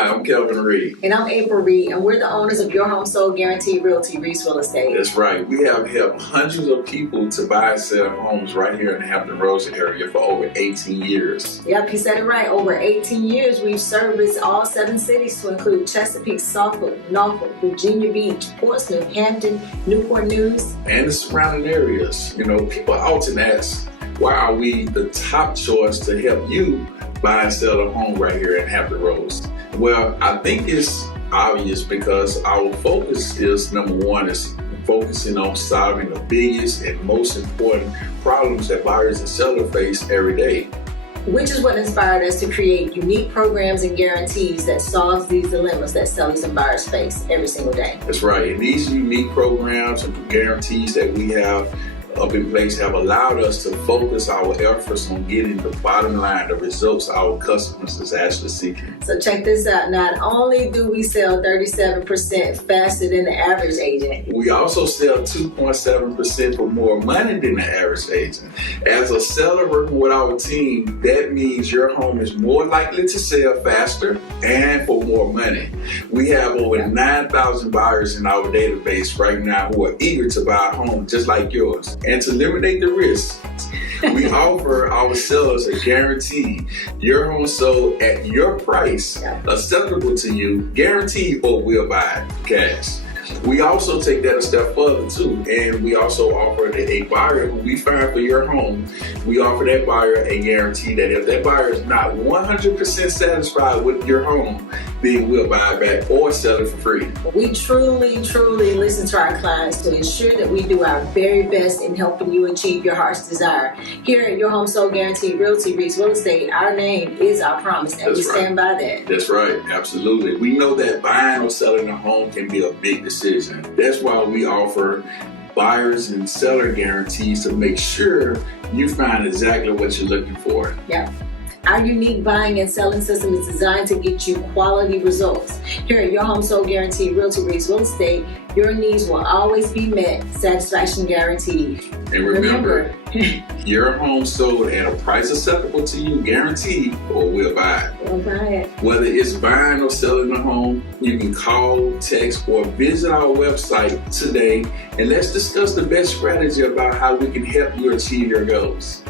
Hi, I'm Kelvin Reed. And I'm April Reed, and we're the owners of Your Home Sold Guaranteed Realty Real Estate. That's right. We have helped hundreds of people to buy and sell homes right here in the Hampton Roads area for over 18 years. Yep, you said it right. Over 18 years, we've serviced all 7 cities to include Chesapeake, Suffolk, Norfolk, Virginia Beach, Portsmouth, Hampton, Newport News, and the surrounding areas. You know, people often ask, why are we the top choice to help you buy and sell a home right here in Hampton Roads? Well, I think it's obvious because our focus is, number one, is focusing on solving the biggest and most important problems that buyers and sellers face every day. Which is what inspired us to create unique programs and guarantees that solves these dilemmas that sellers and buyers face every single day. That's right. And these unique programs and guarantees that we have up in place have allowed us to focus our efforts on getting the bottom line, the results our customers is actually seeking. So check this out. Not only do we sell 37% faster than the average agent, we also sell 2.7% for more money than the average agent. As a seller working with our team, that means your home is more likely to sell faster and for more money. We have over 9,000 buyers in our database right now who are eager to buy a home just like yours. And to eliminate the risk, we offer our sellers a guarantee. Your home sold at your price, acceptable to you, guaranteed, or we'll buy it cash. We also take that a step further too, and we also offer a buyer who we find for your home. We offer that buyer a guarantee that if that buyer is not 100% satisfied with your home, then we'll buy it back or sell it for free. We truly listen to our clients to ensure that we do our very best in helping you achieve your heart's desire. Here at Your Home Sold Guaranteed Realty Real Estate, our name is our promise, and we stand by that. That's right, absolutely. We know that buying or selling a home can be a big decision. That's why we offer buyers and seller guarantees to make sure you find exactly what you're looking for. Yeah. Our unique buying and selling system is designed to get you quality results. Here at Your Home Sold Guaranteed Realty Real Estate, your needs will always be met, satisfaction guaranteed. And remember, your home sold at a price acceptable to you, guaranteed, or we'll buy it. We'll buy it. Whether it's buying or selling a home, you can call, text, or visit our website today, and let's discuss the best strategy about how we can help you achieve your goals.